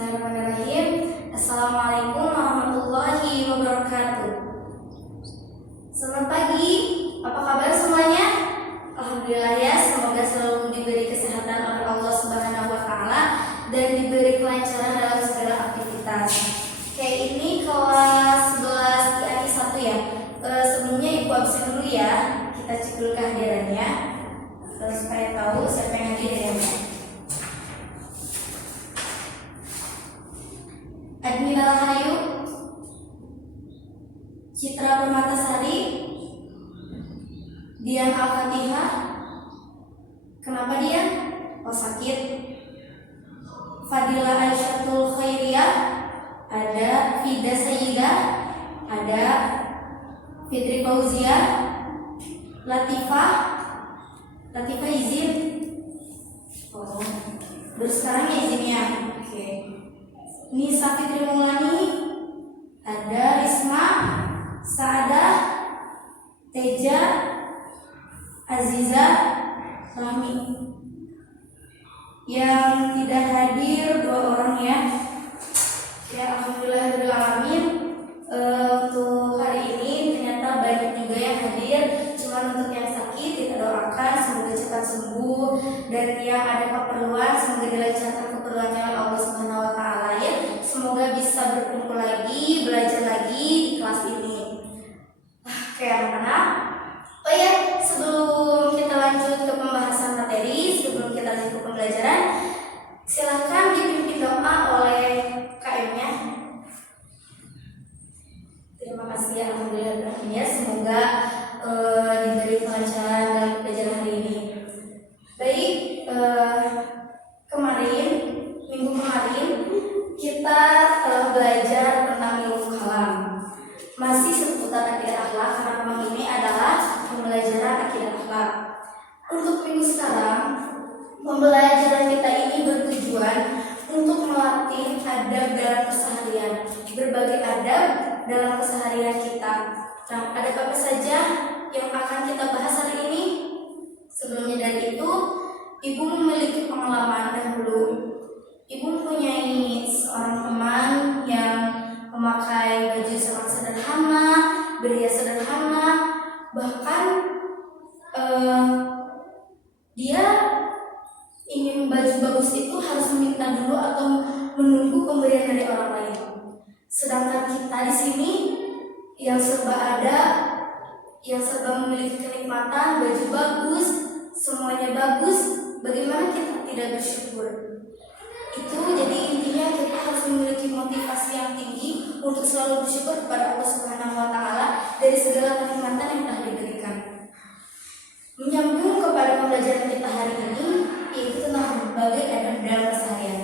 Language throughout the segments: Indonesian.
Bismillahirrahmanirrahim. Assalamualaikum warahmatullahi wabarakatuh. Selamat pagi, apa kabar semuanya? Alhamdulillah ya, semoga selalu diberi kesehatan oleh Allah Subhanahu wa Ta'ala dan diberi kelancaran dalam segala aktivitas. Oke, ini kelas 11 IAI 1 ya. Sebelumnya Ibu absen dulu ya. Kita cek dulu kehadirannya supaya tahu siapa yang hadir ya. Admira Rahayu, Citra Permatasari, Dian Al-Fatihah. Kenapa dia? Oh sakit. Fadila Aisyahul Khairiyah, ada Fida Sayyidah, ada Fitri Fauzia, Latifah izin. Oh, baru sekarang ya izinnya. Oke. Nisa Fitri Maulani, ada Risma, Saadah, Teja, Aziza, Rahmi. Yang tidak hadir 2 orang ya. Ya alhamdulillahirrahmanirrahim. Untuk hari ini ternyata banyak juga yang hadir. Cuman untuk yang sakit kita doakan semoga cepat sembuh, dan yang ada keperluan semoga dilancarkan keperluannya oleh Allah Subhanahu wa Ta'ala ya. Semoga bisa berkumpul lagi, belajar lagi di kelas ini. Oke anak-anak. Oh ya, sebelum kita lanjut ke pembahasan materi, sebelum kita lanjut ke pembelajaran, silakan dipimpin doa oleh KM-nya. Terima kasih ya, alhamdulillah ya. Semoga diberi kelancaran dalam pelajaran hari ini. Baik, minggu kemarin kita telah belajar tentang ilmu kalam. Masih seputar akidah akhlak karena memang ini adalah pembelajaran akidah akhlak. Untuk minggu sekarang, pembelajaran kita ini bertujuan untuk melatih adab dalam keseharian, berbagai adab dalam keseharian kita. Nah, adab apa saja yang akan kita bahas hari ini? Sebelumnya dari itu, Ibu memiliki pengalaman dahulu. Ibu mempunyai seorang teman yang memakai baju sangat sederhana, berhias sederhana, bahkan dia ingin baju bagus itu harus meminta dulu atau menunggu pemberian dari orang lain. Sedangkan kita di sini yang serba ada, yang serba memiliki kenikmatan, baju bagus, semuanya bagus, bagaimana kita tidak bersyukur? Itu jadi intinya kita harus memiliki motivasi yang tinggi untuk selalu bersyukur kepada Allah Subhanahu wa Ta'ala dari segala kenikmatan yang telah diberikan. Menyambung kepada pembelajaran kita hari ini, yaitu tentang berbagai adab dalam keseharian.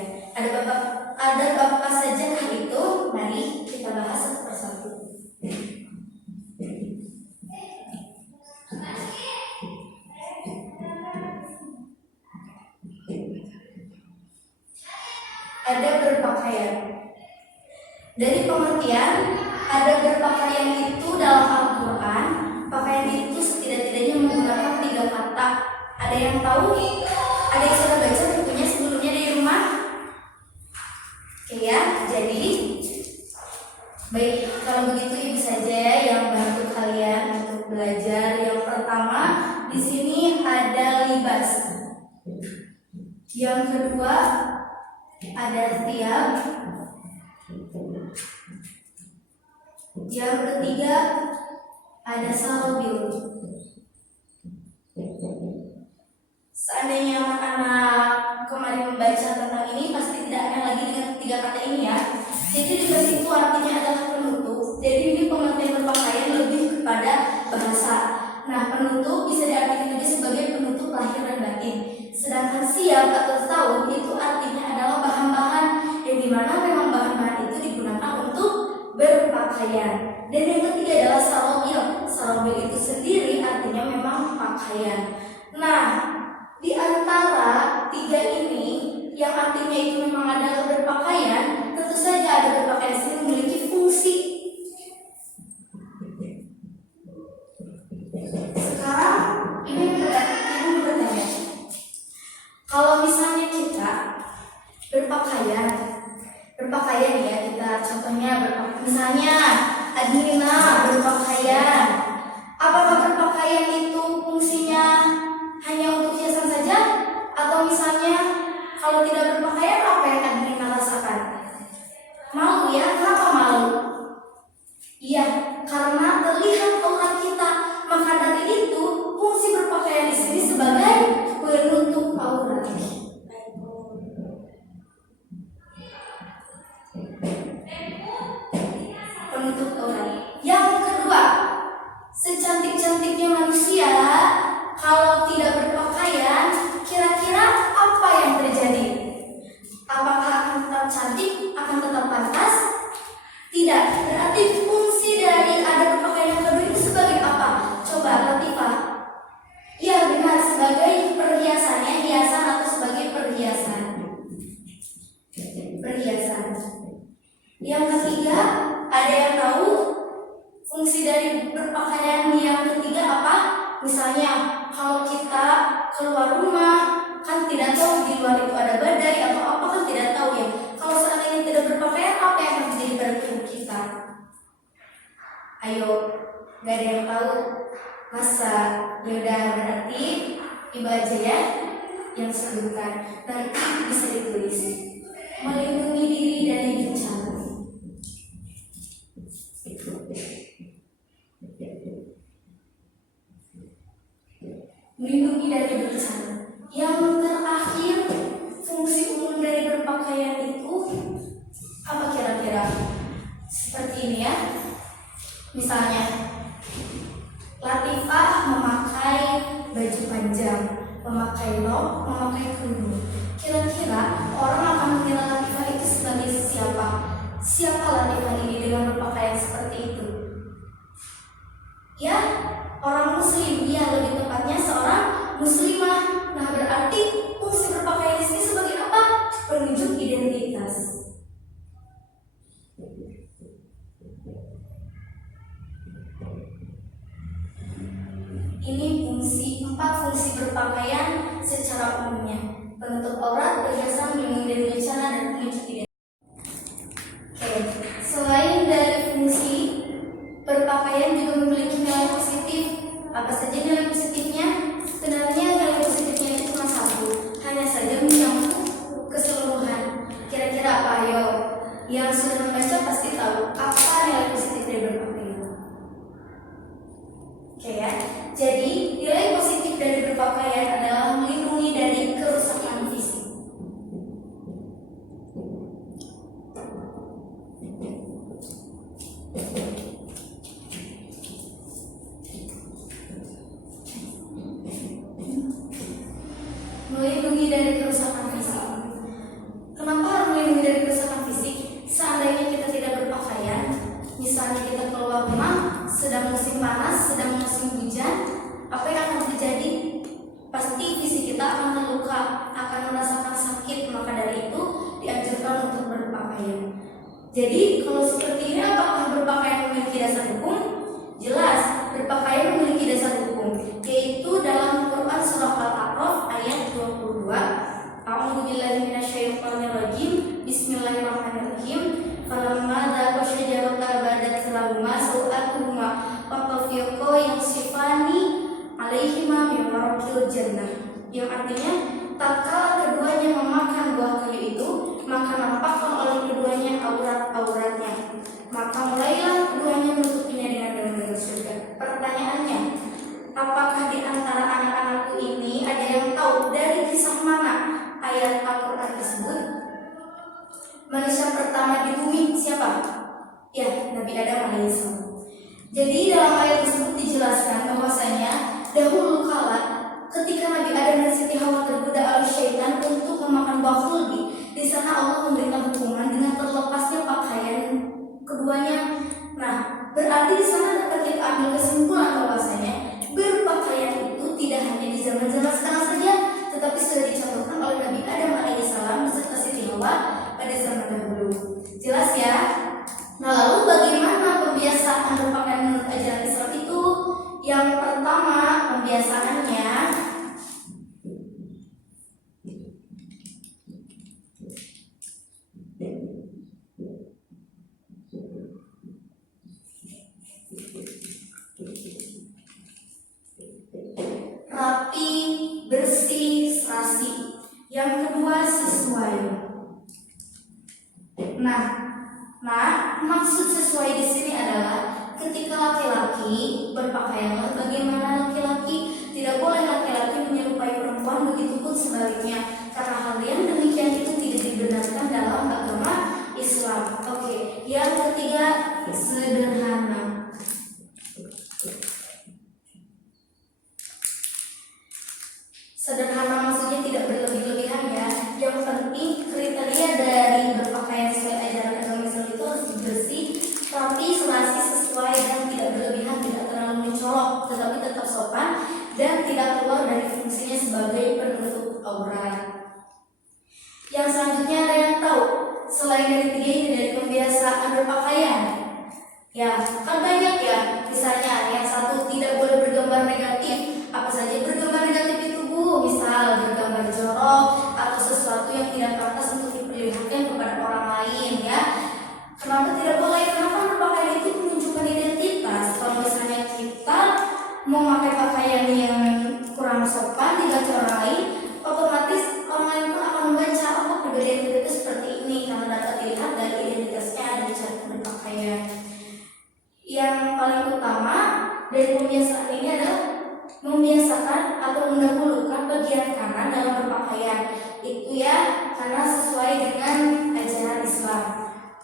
Ada apa saja itu? Mari kita bahas satu persatu. Adab berpakaian. Dari pengertian adab berpakaian itu dalam Al-Quran, pakaian itu setidak-tidaknya menggunakan 3 kata. Ada yang tahu? Ada yang sudah baca bukunya sebelumnya di rumah? Oke ya, jadi baik, kalau begitu ibu saja yang bantu kalian untuk belajar. Yang pertama di sini ada libas. Yang kedua ada tiab. Yang ketiga ada sarobil. Seandainya anak-anak kemarin membaca tentang ini, pasti tidak akan lagi dengan 3 kata ini ya. Jadi libas itu artinya adalah penutup. Jadi ini pengertian berpakaian lebih kepada bahasa. Nah, penutup bisa diartikan juga sebagai penutup lahir dan batin. Sedangkan siap atau taub itu artinya adalah bahan-bahan yang dimana memang bahan-bahan itu digunakan untuk berpakaian. Dan yang ketiga adalah sarobil. Sarobil itu sendiri artinya memang pakaian. Nah, di antara 3 ini yang artinya itu memang adalah berpakaian, tentu saja ada berpakaian ini memiliki fungsi. Sekarang ibu bertanya, kalau misalnya kita berpakaian, Misalnya Admina berpakaian. Apakah berpakaian itu fungsinya hanya untuk hiasan saja? Atau misalnya kalau tidak berpakaian apa yang Admina rasakan? Malu ya? Kenapa malu? Iya, karena terlihat aurat kita. Maka dari itu fungsi berpakaian di sini sebagai penutup aurat. Penutup aurat. Yang kedua, secantik-cantiknya manusia, kalau tidak berpakaian, kira-kira apa yang terjadi? Apakah akan tetap cantik? Akan tetap pantas? Tidak. Berarti fungsi dari ada berpakaian yang kedua itu sebagai apa? Coba Latifah. Iya benar, sebagai perhiasannya, hiasan atau sebagai perhiasan. Perhiasan. Yang ketiga, ada yang tahu fungsi dari berpakaian yang ketiga apa? Misalnya kalau kita keluar rumah, kan tidak tahu di luar itu ada badai atau apa, kan tidak tahu ya. Kalau seandainya tidak berpakaian, apa yang akan terjadi pada tubuh kita? Ayo, gak ada yang tahu. Masa? Yaudah, berarti ibu aja ya yang sebutkan. Nanti bisa ditulis. Melindungi diri dari bencana. Melindungi dari bencana. Yang terakhir, fungsi umum dari berpakaian itu apa kira-kira? Seperti ini ya. Misalnya Latifah memakai baju panjang, memakai rok, memakai kerudung. Kira-kira orang akan mengira Latifah itu sebagai siapa? Siapa Latifah ini dengan berpakaian seperti itu? Ya, orang muslim. Ya, lebih tepatnya seorang muslimah. Nah, berarti fungsi berpakaian di sini sebagai apa? Penunjuk identitas. Ini empat fungsi berpakaian secara umumnya: penutup aurat, perhiasan, melindungi dari bencana, dan penunjuk identitas. Oke, selain dari fungsi, berpakaian juga memiliki nilai positif. Apa saja nilai positifnya? Sebenarnya nilai positifnya itu cuma satu, hanya saja menyangkut keseluruhan. Kira-kira apa? Ayo, yang sudah membaca pasti tahu apa nilai positif dari berpakaian. Oke ya. Jadi nilai positif dari berpakaian adalah melindungi dari kerusakan fisik. Melindungi dari kerusakan fisik. Kenapa harus melindungi dari kerusakan fisik? Seandainya kita tidak berpakaian, misalnya kita keluar rumah, sedang musim panas, sedang musim hujan, apa yang akan terjadi? Pasti fisik kita akan terluka, akan merasakan sakit. Maka dari itu dianjurkan untuk berpakaian. Jadi kalau seperti ini, apakah berpakaian memiliki dasar hukum? Jelas, berpakaian memiliki dasar hukum, yaitu dalam Quran surah Al-A'raf ayat 22. A'udzubillahi minasyaitonirrajim. Bismillahirrahmanirrahim. Falamma dzaqa syajarata badat lahuma sau'atuhuma wa tafiqa yansifani alaihima min waraqil jannah. Yang artinya, tatkala keduanya memakan buah kayu itu, maka nampakkan oleh keduanya aurat-auratnya. Maka mulailah keduanya menutupinya dengan daun-daun surga. Pertanyaannya, apakah di antara anak-anakku ini ada yang tahu dari kisah mana ayat Al-Quran tersebut? Manusia pertama di bumi siapa? Ya, Nabi Adam alaihissalam. Jadi dalam ayat tersebut dijelaskan bahwasanya dahulu kala ketika Nabi Adam dan Siti Hawa tergoda oleh syaitan untuk memakan buah khuldi, di sana Allah memberikan hukuman dengan terlepasnya pakaian keduanya. Nah, berarti di sana dapat kita ambil kesimpulan bahwasanya berpakaian itu tidak hanya di zaman-zaman sekarang saja, tetapi sudah dicontohkan oleh Nabi Adam alaihissalam beserta Siti Hawa pada zaman dahulu. Jelas ya? Nah, lalu bagaimana pembiasaan berpakaian menurut ajaran Islam itu? Yang pertama, pembiasaannya Nah, maksud sesuai di sini adalah ketika laki-laki berpakaianlah bagaimana laki-laki, tidak boleh laki-laki menyerupai perempuan, begitupun sebaliknya, karena hal yang demikian itu tidak dibenarkan dalam agama Islam. Oke, yang ketiga, sederhana. Sederhana maksudnya tidak berlebih-lebihan ya. Yang penting kriteria dari berpakaian sesuai ajaran agama Islam itu harus bersih, rapi, serasi, sesuai, dan tidak berlebihan, tidak terlalu mencolok, tetapi tetap sopan dan tidak keluar dari fungsinya sebagai penutup aurat. Yang selanjutnya ada yang tahu selain dari tiga ini, dari kebiasaan berpakaian? Ya, kan banyak ya. Misalnya yang satu, tidak boleh bergambar negatif. Apa saja bergambar negatif itu Bu? Misal bergambar jorok atau sesuatu yang tidak pantas untuk diperlihatkan kepada orang lain ya. Kenapa tidak boleh? Kenapa berpakaian itu menunjukkan identitas. Kalau misalnya kita memakai pakaian yang kurang sopan diganti orang lain, otomatis orang lain pun akan membaca pribadi itu seperti ini karena dapat dilihat dari identitasnya dari cara berpakaian. Yang paling utama dari pembiasaan ini adalah membiasakan atau mendahulukan bagian kanan dalam berpakaian. Itu ya, karena sesuai dengan ajaran Islam.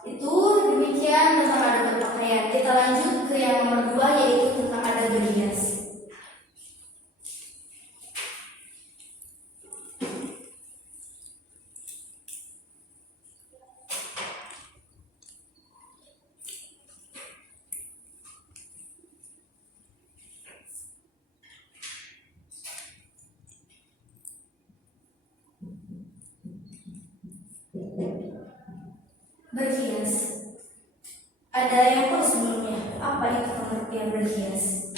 Itu demikian tentang adab berpakaian. Kita lanjut ke yang nomor 2, yaitu tentang adab berhias. Berhias. Ada yang tahu sebelumnya apa itu pengertian berhias?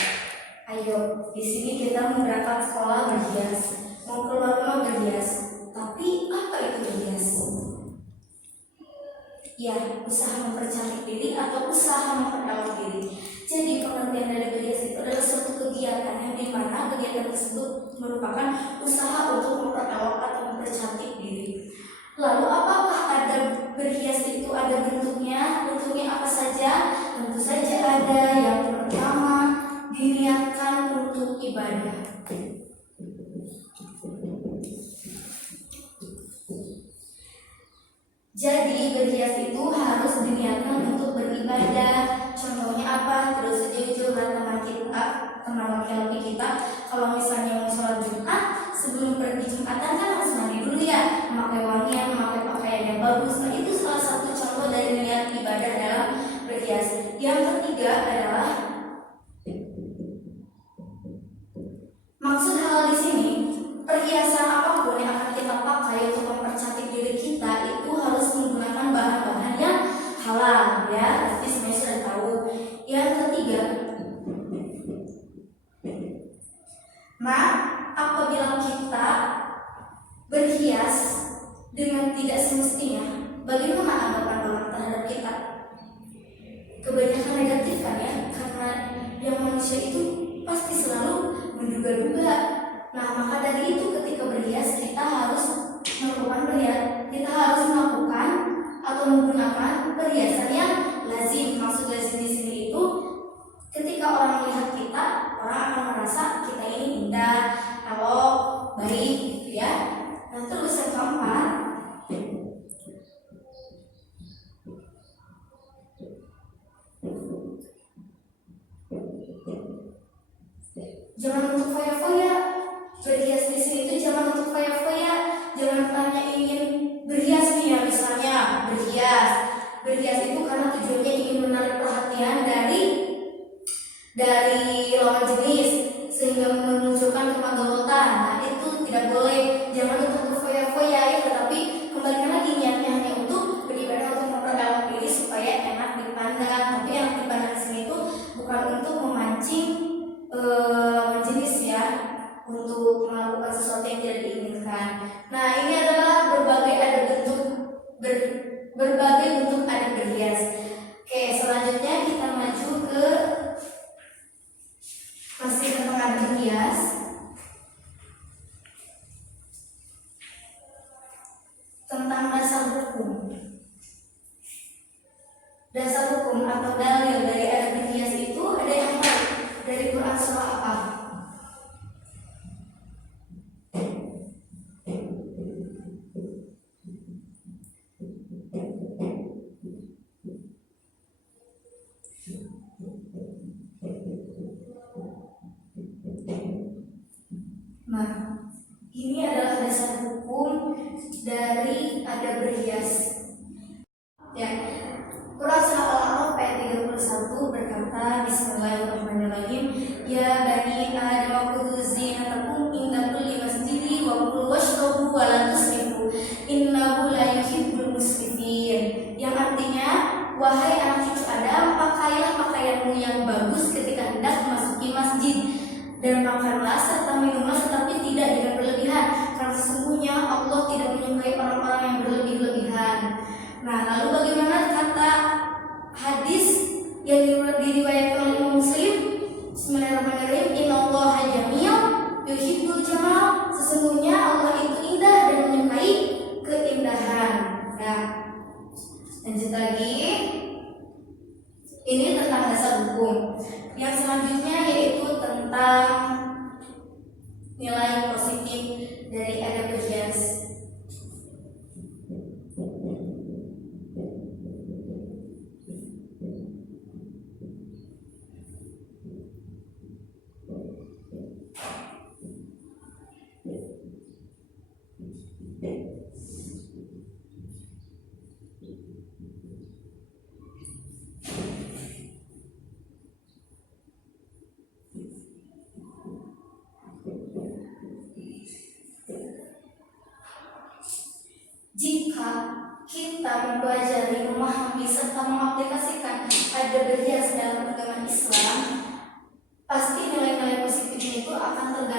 Ayo, di sini kita mau berangkat sekolah berhias, mau keluar rumah berhias. Tapi apa itu berhias? Ya, usaha mempercantik diri atau usaha memperelok diri. Jadi pengertian dari berhias itu adalah suatu kegiatan yang dimana kegiatan tersebut merupakan usaha untuk memperelok atau mempercantik diri. Lalu apakah ada berhias itu ada bentuknya? Bentuknya apa saja? Tentu saja ada. Yang pertama, diniatkan untuk ibadah. Jadi berhias itu harus diniatkan untuk beribadah. Contohnya apa? Terus saja curhat teman kita, teman laki-laki kita. Kalau misalnya mau sholat Jumat, sebelum pergi Jumatan kan harus mandi dulu ya, memakai wangian, memakai pakaian yang bagus. Nah, itu salah satu contoh dari niat ibadah dalam berhias. Yang ketiga adalah maksud halal di sini, perhiasan apapun yang akan kita pakai untuk mempercantik diri kita itu harus menggunakan bahan-bahan yang halal ya. Pasti semuanya sudah tahu. Yang ketiga, apabila kita berhias dengan tidak semestinya, bagaimana anggapan orang terhadap kita? Kebanyakan negatif kan ya, karena yang manusia itu pasti selalu menduga-duga. Nah, maka dari itu ketika berhias kita harus melakukan atau menggunakan perhiasan yang lazim. Maksud lazim di sini itu ketika orang melihat kita, orang akan merasa kita ini indah, elok, baik gitu ya. Nah, terus yang keempat, jangan untuk foya-foya. Berhias di sini itu jangan untuk foya-foya. Jangan tanya ingin berhias nih ya, misalnya berhias itu karena tujuannya ingin menarik perhatian dari lawan jenis sehingga memunculkan kemadolotan. Nah, itu tidak boleh. Jangan untuk foya-foya ya, tetapi kembalikan lagi niatnya hanya untuk beribadah, untuk memperdalam diri supaya enak dipandang. Tapi yang dipandang di sini itu bukan untuk memancing lawan jenis ya, untuk melakukan sesuatu yang tidak diinginkan. Nah, ini adalah berbagai bentuk adab berhias. Oke, selanjutnya kita maju ke masih tentang adab berhias. Tentang dasar hukum. dasar hukum atau dalil dari adab berhias itu ada yang baik dari Quran surah apa? Nah, ini adalah dasar hukum dari adab berhias. Ya, Quran surah Al-A'raf ayat 31 berkata, Bismillahirrahmanirrahim, Ya bani Adam khudhu zinatakum inda kulli masjidi wa kulu washrabu wa la tusrifu innahu la yuhibbul musrifin. Yang artinya, wahai anak cucu Adam, pakailah pakaianmu yang bagus ketika hendak memasuki masjid, dan makanlah serta minumlah tetapi tidak dengan berlebihan, karena sesungguhnya Allah tidak menyukai orang-orang yang berlebih-lebihan. Nah, lalu bagaimana kata hadis yang diriwayatkan oleh Imam Muslim? Bismillahirrahmanirrahim. Innallaha jamil yuhibbul jamal. Sesungguhnya Allah itu indah dan menyukai keindahan. Nah, lanjut lagi. Ini tentang dasar hukum. Yang selanjutnya yaitu tentang nilai positif dari adab berhias. Jika kita mempelajari, memahami, serta mengaplikasikan adab berhias dalam agama Islam, pasti nilai-nilai positifnya itu akan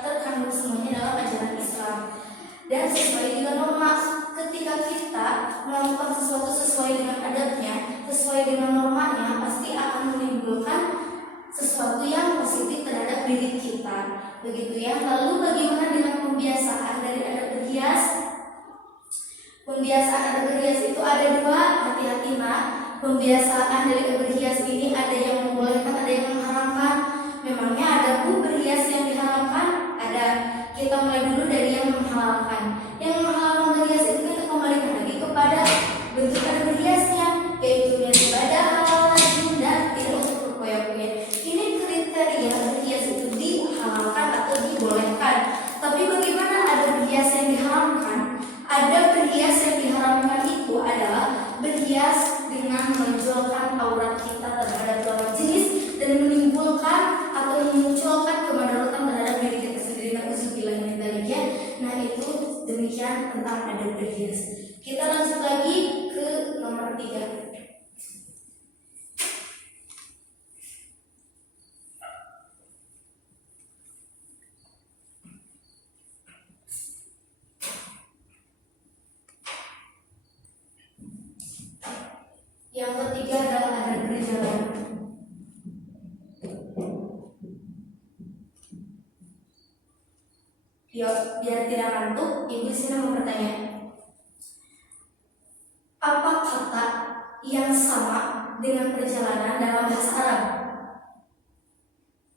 terkandung semuanya dalam ajaran Islam dan sesuai dengan norma. Ketika kita melakukan sesuatu sesuai dengan adabnya, sesuai dengan normanya, pasti akan menimbulkan sesuatu yang positif terhadap diri kita. Begitu ya. Lalu bagaimana dengan pembiasaan dari adab berhias? Pembiasaan adab berhias itu ada dua, hati-hati nak. Pembiasaan dari adab berhias ini ada yang membolehkan, ada yang mengharamkan. Memangnya ada berhias yang diharamkan? Ada. Kita mulai dulu dari yang menghalalkan. Yang menghalalkan berhias itu kita kembalikan lagi kepada bentuk adab berhiasnya, yaitu yang ibadah halal, rajin, dan tidak untuk berkoyak-koyak. Ini kriteria berhias itu dihalalkan atau dibolehkan. Tapi bagaimana adab berhias yang diharamkan? Ada berhias yang diharamkan itu adalah berhias dengan menonjolkan aurat kita terhadap lawan jenis dan menimbulkan atau memunculkan kemudaratan terhadap diri kita sendiri. Nauzubillah min dzalik. Nah, itu demikian tentang adab berhias. Kita lanjut lagi ke nomor 3. Yang ketiga adalah adab berjalan. Yuk, biar tidak ngantuk, ibu sini mau bertanya. Apa kata yang sama dengan perjalanan dalam bahasa Arab?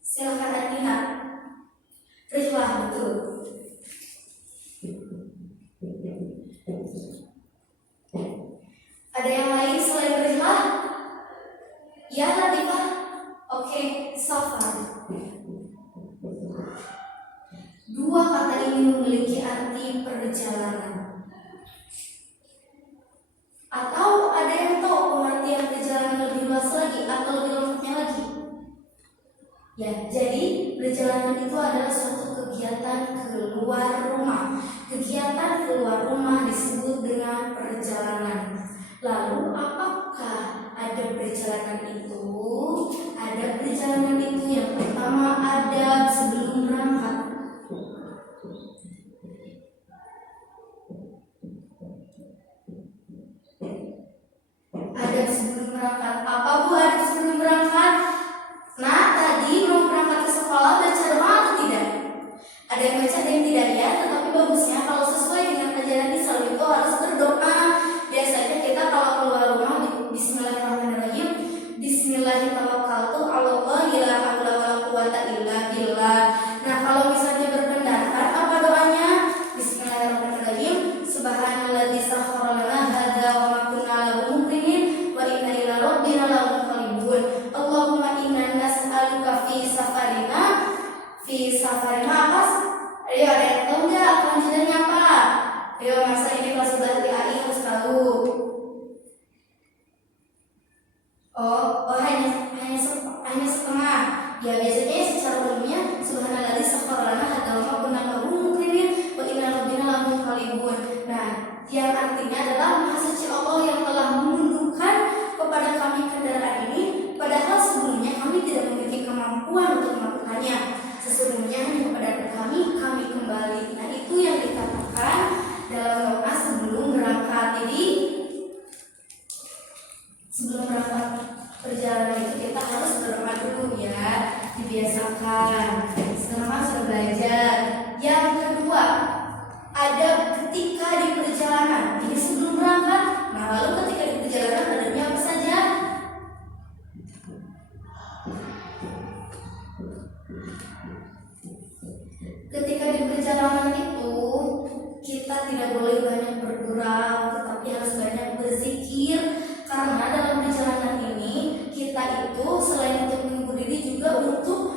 Silakan lihat. Rihlah, betul. Ada yang lain selain rihlah? Ya, Latifah. Oke, safar. Dua kata ini memiliki arti perjalanan. Atau ada yang tahu pengertian perjalanan lebih luas lagi atau lebih lengkapnya lagi? Ya, jadi perjalanan itu adalah suatu kegiatan keluar rumah. Kegiatan keluar rumah disebut dengan perjalanan. Lalu apakah ada perjalanan itu? Ada perjalanan itu yang pertama adab sebelum berangkat. Adab sebelum berangkat. Apa bu adab sebelum berangkat? Nah, tadi mau berangkat ke sekolah baca doa atau tidak? Ada yang baca, ada yang tidak ya. Tetapi bagusnya kalau sesuai dengan ajaran Islam itu harus berdoa. Biasanya kita kalau keluar rumah bismillah hanya setengah. Ya biasanya secara umumnya subhanalladzi sakhkhara lana hadza wa ma kunna lahu muqrinin wa inna rabbana lamunqalibun. Nah, yang artinya adalah Maha Suci Allah yang telah menundukkan kepada kami kendaraan ini, padahal sebelumnya kami tidak memiliki kemampuan untuk melakukannya. Sesungguhnya hanya kepada kami kembali. Nah, itu yang dikatakan dalam doa sebelum berangkat. Jadi sebelum berangkat perjalanan itu kita harus berdoa dulu ya, dibiasakan. Sekarang sudah belajar. Yang kedua, ada ketika di perjalanan. Jadi sebelum berangkat, nah lalu ketika di perjalanan adanya apa saja? Ketika di perjalanan itu kita tidak boleh banyak bergurau, tetapi harus banyak berzikir. Karena dalam perjalanan ini kita itu selain untuk menghibur diri juga untuk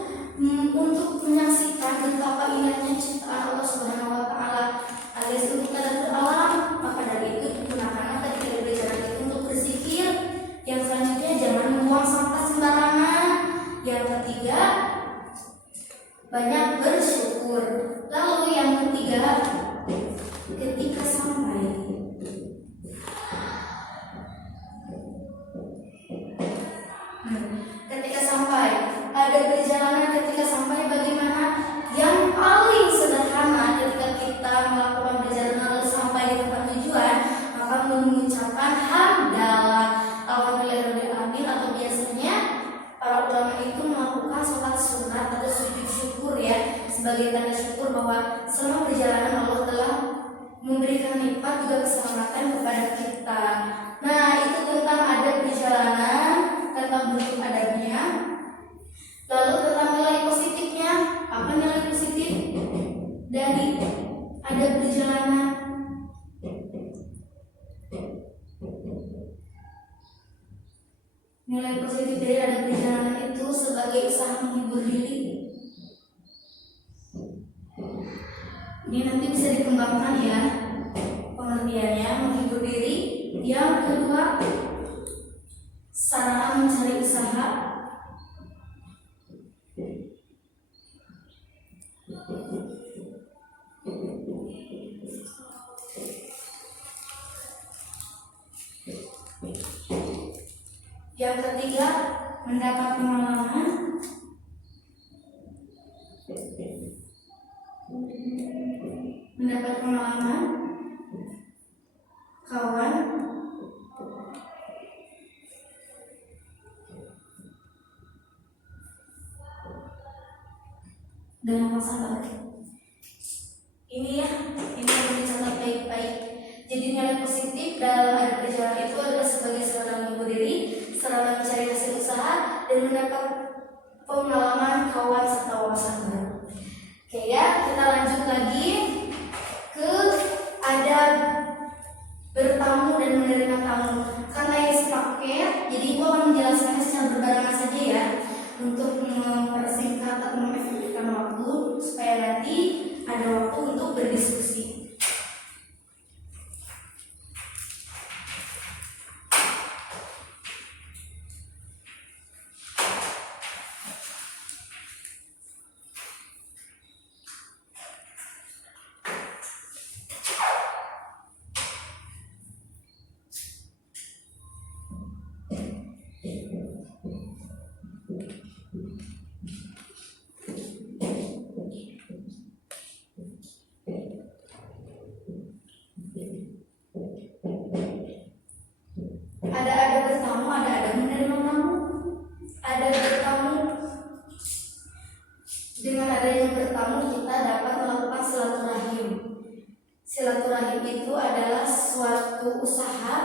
menyaksikan betapa indahnya ciptaan Allah Subhanahu wa taala alias untuk tadabbur alam. Maka dari itu gunakanlah ketika di perjalanan itu untuk berzikir. Yang selanjutnya jangan membuang sampah sembarangan. Yang ketiga banyak bersyukur. Lalu yang ketiga, ketika sampai ada perjalanan, ketika sampai bagaimana? Yang paling sederhana ketika kita melakukan perjalanan lalu sampai di tempat tujuan, maka mengucapkan hamdalah alhamdulillahirabbil alamin, atau biasanya para ulama itu melakukan sholat sunat atau sujud syukur ya, sebagai tanda syukur bahwa selama perjalanan Allah telah memberikan nikmat juga keselamatan kepada kita. Nah, itu tentang ada perjalanan, tentang bentuk adabnya. Lalu tentang nilai positifnya, apa nilai positif dari ada perjalanan? Nilai positif dari ada perjalanan itu sebagai usaha menghibur diri. Ini nanti bisa dikembangkan ya pengertiannya, menghibur diri. Yang kedua, sarana mencari usaha. Yang ketiga, mendapat pengalaman. Mendapat pengalaman kawan. Dan masalah. Ini ya, ini harus dicatat baik-baik. Jadi nilai positif dalam ada perjalanan itu adalah sebagai sarana menghibur diri, sarana mencari hasil usaha, dan mendapat pengalaman kawan serta wawasan baru. Oke ya, kita lanjut lagi ke ada bertamu dan menerima tamu. Karena ini sepaket, jadi Ibu akan menjelaskannya secara berbarengan saja ya, untuk mempersingkat atau mengefektifkan waktu supaya nanti ada waktu untuk berdiskusi. Ada bertamu, ada menerima tamu. Ada bertamu. Dengan adanya bertamu kita dapat melakukan silaturahim. Silaturahim itu adalah suatu usaha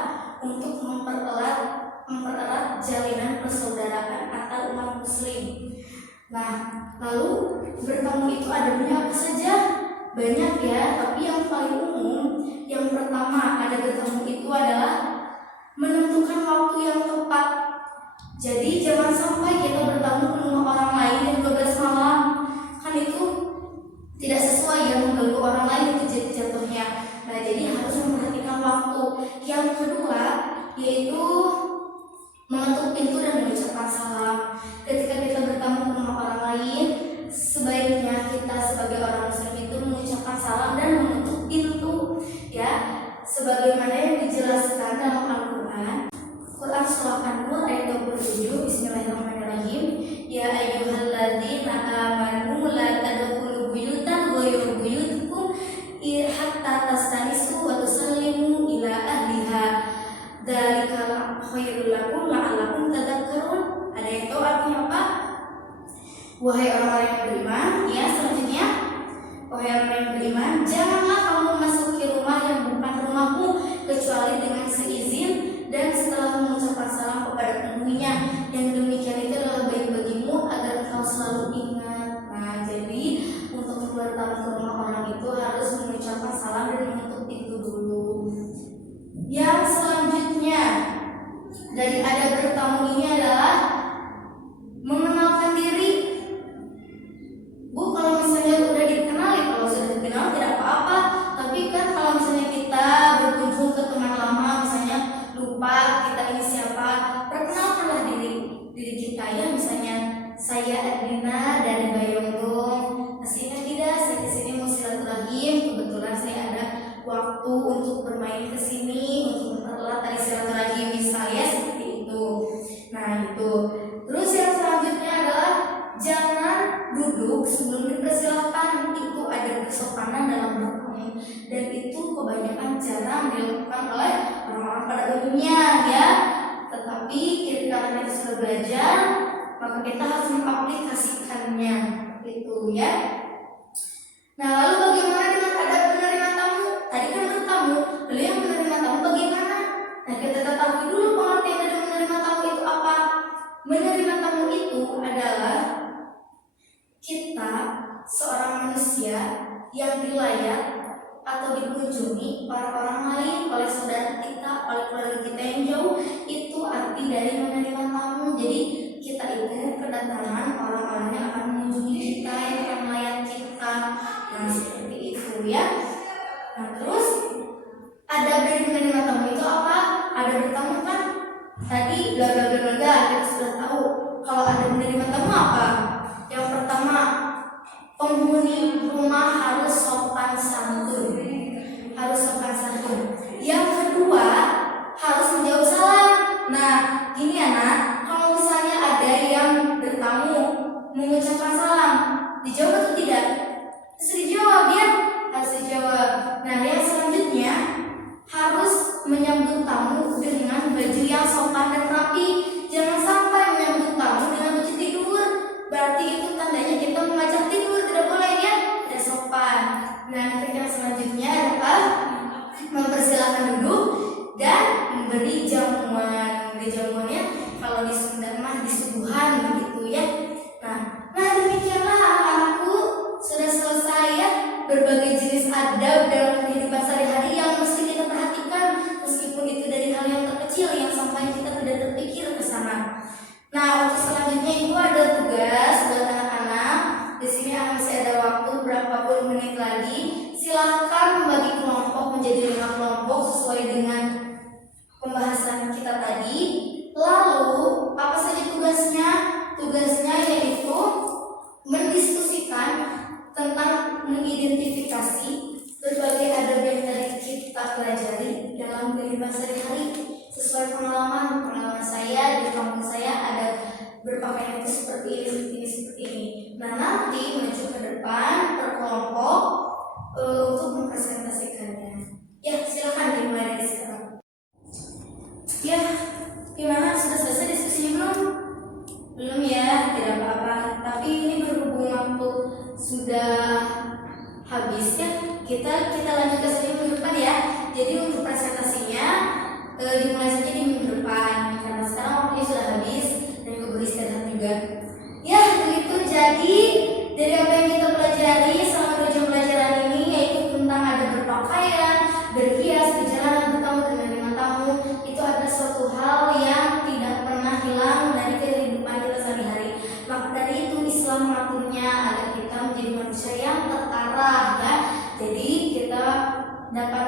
untuk mempererat jalinan persaudaraan antar umat muslim. Nah, lalu bertamu itu adanya apa saja? Banyak ya, tapi yang paling umum, yang pertama ada bertamu itu adalah menentukan waktu yang tepat. Jadi jangan sampai kita bertamu ke rumah orang lain jam 12 malam. Kan itu tidak sesuai ya, mengganggu orang lain itu jatuhnya. Nah, jadi harus memperhatikan waktu. Yang kedua yaitu mengetuk pintu dan mengucapkan salam. Ketika kita bertamu ke rumah orang lain, sebaiknya kita sebagai orang muslim itu mengucapkan salam dan menutup pintu, ya, sebagaimana yang dijelaskan dalam Al-Quran. Quran surah An-Nur ayat 27. Bismillahirrahmanirrahim. Ya ayyuhalladzina amanu la tadkhulu buyutan ghayra buyutikum hatta tastanisu wa tusallimu ila ahliha. Dzalika khairul lakum la'allakum tadhakkarun. Ada yang tahu artinya apa? Wahai orang-orang yang beriman, ya, selanjutnya, wahai orang yang beriman, janganlah kamu memasuki rumah yang bukan rumahmu kecuali dengan seizin dan setelah mengucapkan salam kepada penghuninya. Yang demikian itu adalah baik bagimu agar engkau selalu ingat. Nah, jadi untuk bertamu ke rumah orang itu harus mengucapkan salam dan menutup pintu dulu. Yang selanjutnya dari adab bertamu ini adalah mengenalkan diri. Bu, kalau misalnya udah dikenali, kalau sudah dikenal tidak apa-apa. Tapi kan kalau misalnya kita berkunjung ke teman lama, misalnya lupa kita ini siapa, perkenalkanlah diri kita, ya. Misalnya saya Adina dari Bayonggong. Masih ingat tidak? Saya di sini mau silaturahim. Kebetulan saya ada waktu untuk bermain ke sini untuk memperoleh tadi silaturahim saya seperti itu. Nah, itu. Terus yang selanjutnya adalah jangan duduk sebelum dipersilakan. Itu ada kesopanan dalam bertamu dan itu kebanyakan jarang dilakukan oleh orang-orang pada umumnya, ya. Tetapi ketika kita sudah belajar, maka kita harus mengaplikasikannya, itu, ya. Nah, lalu bagaimana dengan adab menerima tamu? Tadi kan bertamu, lalu yang menerima tamu bagaimana? Nah, kita ketahui dulu pengertian dari menerima tamu itu apa. Menerima tamu itu adalah kita, seorang manusia yang dilayat atau dikunjungi oleh orang lain, oleh saudara kita, oleh keluarga kita yang jauh. Itu arti dari menerima tamu. Jadi kita itu kedatangan orang-orang yang akan mengunjungi kita, yang akan melayat kita. Nah, seperti itu, ya. Nah, terus ada dari menerima tamu itu apa? Ada bertamu kan? Tadi bla-bla-bla-bla kita sudah tahu. Kalau ada menerima tamu apa? Yang pertama, penghuni rumah harus sopan santun. Harus sopan santun. Yang kedua, harus menjawab salam. Nah, gini anak, kalau misalnya ada yang bertamu mengucapkan salam, dijawab atau tidak? Harus dijawab, ya. Harus dijawab. Nah, yang selanjutnya harus menyambut tamu dengan baju yang sopan dan rapi. Jangan sampai menyambut tamu dengan baju tidur. Berarti itu tandanya kita mengajak tidur, tidak boleh, ya. Tidak sopan. Nah, yang selanjutnya adalah mempersilahkan duduk dan memberi jamuan. Memberi jamuannya kalau di Sunda mah disuguhan begitu, ya. Nah demikianlah anak-anakku, sudah selesai, ya, berbagai jenis adab dalam kehidupan sehari-hari yang mesti kita perhatikan, meskipun itu dari hal yang terkecil yang sampai kita tidak terpikir ke sana. Nah, untuk selanjutnya ibu ada tugas buat anak-anak. Di sini masih ada waktu berapa puluh menit lagi. Silahkan membagi kelompok menjadi 5 kelompok sesuai dengan pembahasan kita tadi. Lalu apa saja tugasnya? Tugasnya yaitu mendiskusikan tentang mengidentifikasi berbagai adab yang tadi kita pelajari dalam kehidupan sehari-hari sesuai pengalaman saya di kampung saya. Ada berpakaian itu seperti ini. Nah, nanti menuju ke depan per kelompok untuk mempresentasikannya. Ya, silakan dimulai dari sekarang. Ya, gimana? Sudah selesai diskusinya belum? Belum, ya, tidak apa-apa. Tapi ini berhubung waktu sudah habis, ya, kita lanjut ke sini minggu depan, ya. Jadi untuk presentasinya dimulai saja di minggu depan karena sekarang waktunya sudah habis dan juga beristirahat juga. Ya, begitu. Jadi dari apa yang kita pelajari selama 2 jam pelajaran ini, yaitu tentang ada berpakaian, berhias, berjalan, bertamu, dan menerima tamu, itu adalah suatu hal yang tidak pernah hilang dari kehidupan kita sehari-hari. Maka dari itu Islam mengaturnya agar kita menjadi manusia yang terarah, ya. Jadi kita dapat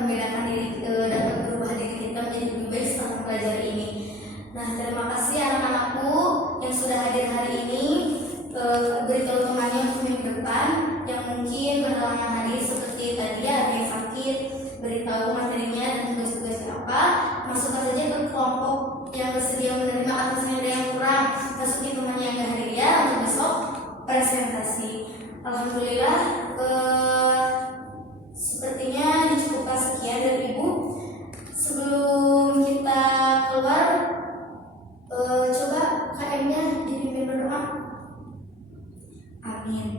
membedakan diri Alhamdulillah, sepertinya dicukupkan sekian dari Ibu. Sebelum kita keluar, coba KM-nya dipimpin berdoa. Amin.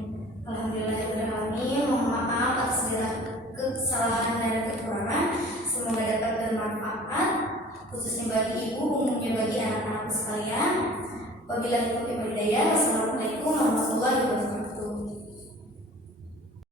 Alhamdulillahirrahmanirrahim. Mohon maaf atas segala kesalahan dan kekurangan. Semoga dapat bermanfaat, khususnya bagi Ibu, umumnya bagi anak-anak sekalian. Wabillahi taufiq wal hidayah. Wassalamualaikum warahmatullahi wabarakatuh.